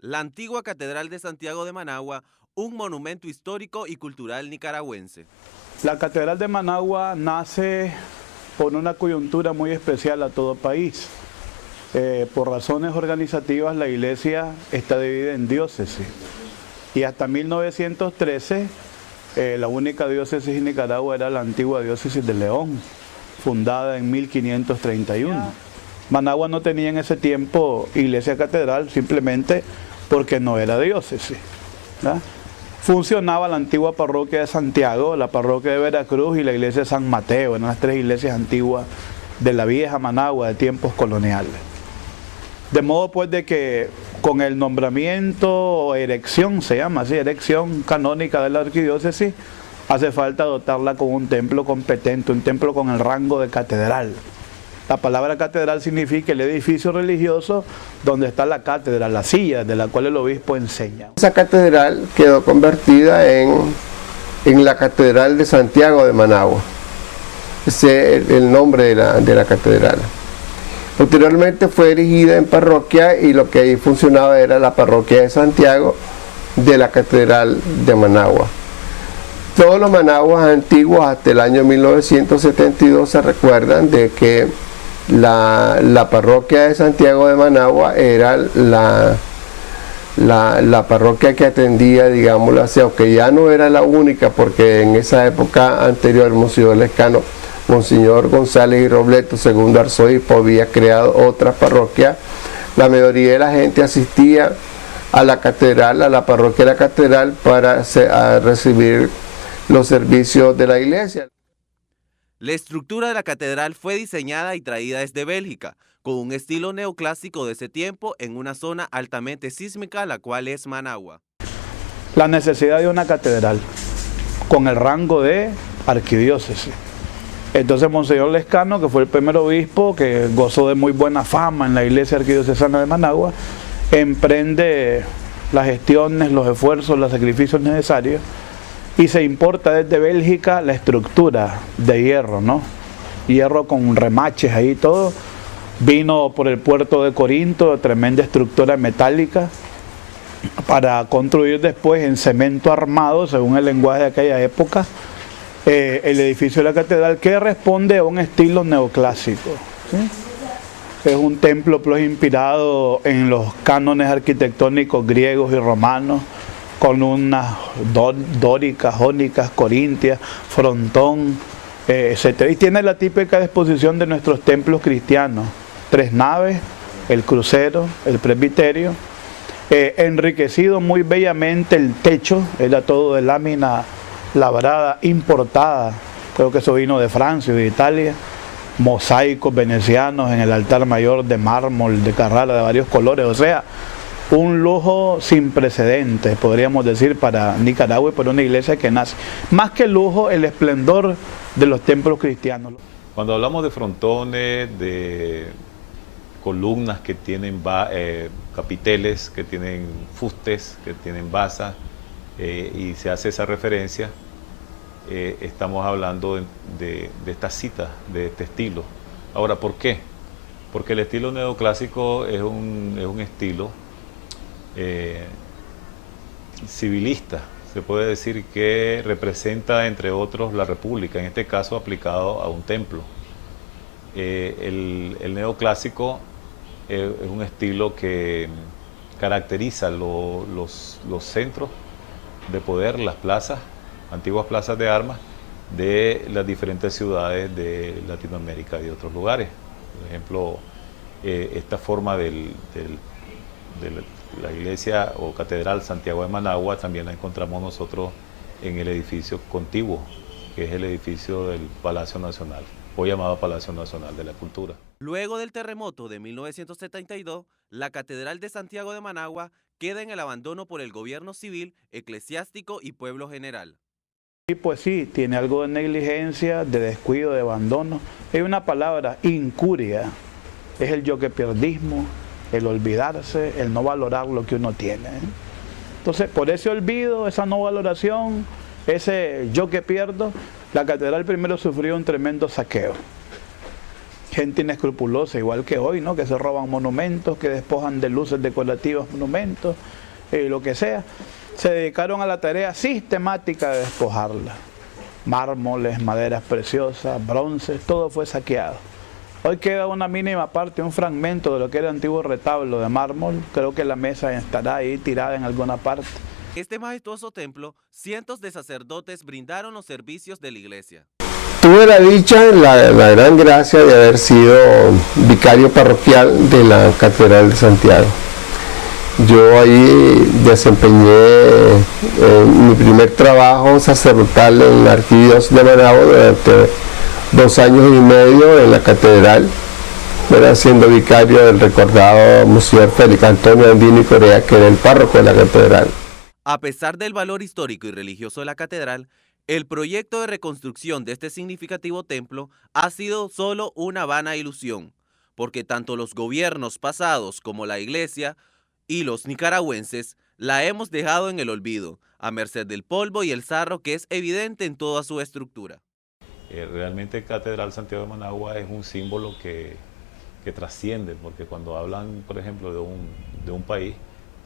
La antigua Catedral de Santiago de Managua, un monumento histórico y cultural nicaragüense. La Catedral de Managua nace por una coyuntura muy especial a todo país. Por razones organizativas la iglesia está dividida en diócesis y hasta 1913 la única diócesis en Nicaragua era la antigua diócesis de León, fundada en 1531. Managua no tenía en ese tiempo iglesia catedral simplemente porque no era diócesis, ¿verdad? Funcionaba la antigua parroquia de Santiago, la parroquia de Veracruz y la iglesia de San Mateo, eran las tres iglesias antiguas de la vieja Managua de tiempos coloniales. De modo pues de que con el nombramiento o erección, se llama así, erección canónica de la arquidiócesis, hace falta dotarla con un templo competente, un templo con el rango de catedral. La palabra catedral significa el edificio religioso donde está la cátedra, la silla de la cual el obispo enseña. Esa catedral quedó convertida en la Catedral de Santiago de Managua. Ese es el nombre de la catedral. Posteriormente fue erigida en parroquia y lo que ahí funcionaba era la parroquia de Santiago de la Catedral de Managua. Todos los Managuas antiguos hasta el año 1972 se recuerdan de que la parroquia de Santiago de Managua era la parroquia que atendía, digámoslo así, aunque ya no era la única, porque en esa época anterior, Monseñor González y Robleto, segundo arzobispo, había creado otra parroquia. La mayoría de la gente asistía a la catedral, a la parroquia de la catedral, para recibir los servicios de la iglesia. La estructura de la catedral fue diseñada y traída desde Bélgica, con un estilo neoclásico de ese tiempo en una zona altamente sísmica, la cual es Managua. La necesidad de una catedral con el rango de arquidiócesis. Entonces Monseñor Lescano, que fue el primer obispo, que gozó de muy buena fama en la iglesia arquidiocesana de Managua, emprende las gestiones, los esfuerzos, los sacrificios necesarios y se importa desde Bélgica la estructura de hierro, ¿no? Hierro con remaches ahí todo. Vino por el puerto de Corinto, tremenda estructura metálica, para construir después en cemento armado, según el lenguaje de aquella época, el edificio de la catedral, que responde a un estilo neoclásico, ¿sí? Es un templo pues inspirado en los cánones arquitectónicos griegos y romanos, con unas dóricas, jónicas, corintias, frontón, etc. Y tiene la típica disposición de nuestros templos cristianos: 3 naves, el crucero, el presbiterio, enriquecido muy bellamente el techo, era todo de lámina labrada, importada, creo que eso vino de Francia y de Italia, mosaicos venecianos en el altar mayor de mármol, de Carrara, de varios colores, o sea, un lujo sin precedentes, podríamos decir, para Nicaragua y para una iglesia que nace. Más que lujo, el esplendor de los templos cristianos. Cuando hablamos de frontones, de columnas que tienen capiteles, que tienen fustes, que tienen basas, y se hace esa referencia, estamos hablando de esta cita, de este estilo. Ahora, ¿por qué? Porque el estilo neoclásico es un estilo civilista, se puede decir, que representa, entre otros, la república, en este caso aplicado a un templo. El neoclásico es un estilo que caracteriza los centros de poder, las plazas, antiguas plazas de armas de las diferentes ciudades de Latinoamérica y de otros lugares. Por ejemplo, esta forma de la iglesia o catedral Santiago de Managua también la encontramos nosotros en el edificio contiguo, que es el edificio del Palacio Nacional, hoy llamado Palacio Nacional de la Cultura. Luego del terremoto de 1972, la Catedral de Santiago de Managua queda en el abandono por el gobierno civil, eclesiástico y pueblo general. Y pues sí, tiene algo de negligencia, de descuido, de abandono. Hay una palabra: incuria. Es el yoquepierdismo, el olvidarse, el no valorar lo que uno tiene, ¿eh? Entonces, por ese olvido, esa no valoración, ese yo que pierdo, la catedral primero sufrió un tremendo saqueo. gente inescrupulosa, igual que hoy, ¿no? Que se roban monumentos, que despojan de luces decorativas monumentos, lo que sea. Se dedicaron a la tarea sistemática de despojarla. Mármoles, maderas preciosas, bronces, todo fue saqueado. Hoy queda una mínima parte, un fragmento de lo que era el antiguo retablo de mármol. Creo que la mesa estará ahí tirada en alguna parte. Este majestuoso templo, cientos de sacerdotes brindaron los servicios de la iglesia. Tuve la dicha, la gran gracia de haber sido vicario parroquial de la Catedral de Santiago. Yo ahí desempeñé mi primer trabajo sacerdotal en la Arquidiócesis de Managua durante 2 años y medio en la catedral, siendo vicario del recordado Monseñor Félix Antonio Andino y Corea, que era el párroco de la catedral. A pesar del valor histórico y religioso de la catedral, el proyecto de reconstrucción de este significativo templo ha sido solo una vana ilusión, porque tanto los gobiernos pasados como la iglesia y los nicaragüenses la hemos dejado en el olvido, a merced del polvo y el sarro que es evidente en toda su estructura. Realmente Catedral Santiago de Managua es un símbolo que trasciende, porque cuando hablan, por ejemplo, de un país,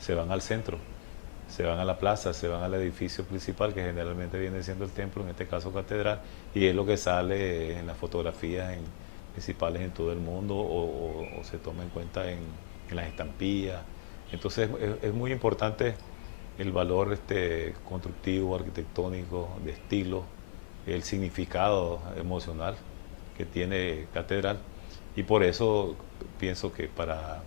se van al centro, se van a la plaza, se van al edificio principal, que generalmente viene siendo el templo, en este caso catedral, y es lo que sale en las fotografías principales en todo el mundo, o se toma en cuenta en las estampillas. Entonces es muy importante el valor constructivo, arquitectónico, de estilo, el significado emocional que tiene catedral, y por eso pienso que para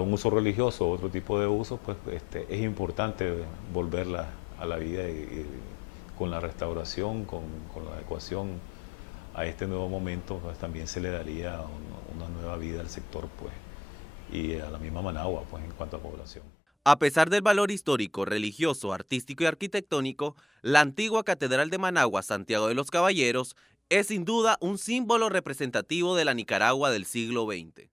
un uso religioso o otro tipo de uso, pues es importante volverla a la vida y con la restauración, con la adecuación a este nuevo momento, pues también se le daría una nueva vida al sector, pues, y a la misma Managua, pues, en cuanto a población. A pesar del valor histórico, religioso, artístico y arquitectónico, la antigua Catedral de Managua, Santiago de los Caballeros, es sin duda un símbolo representativo de la Nicaragua del siglo XX.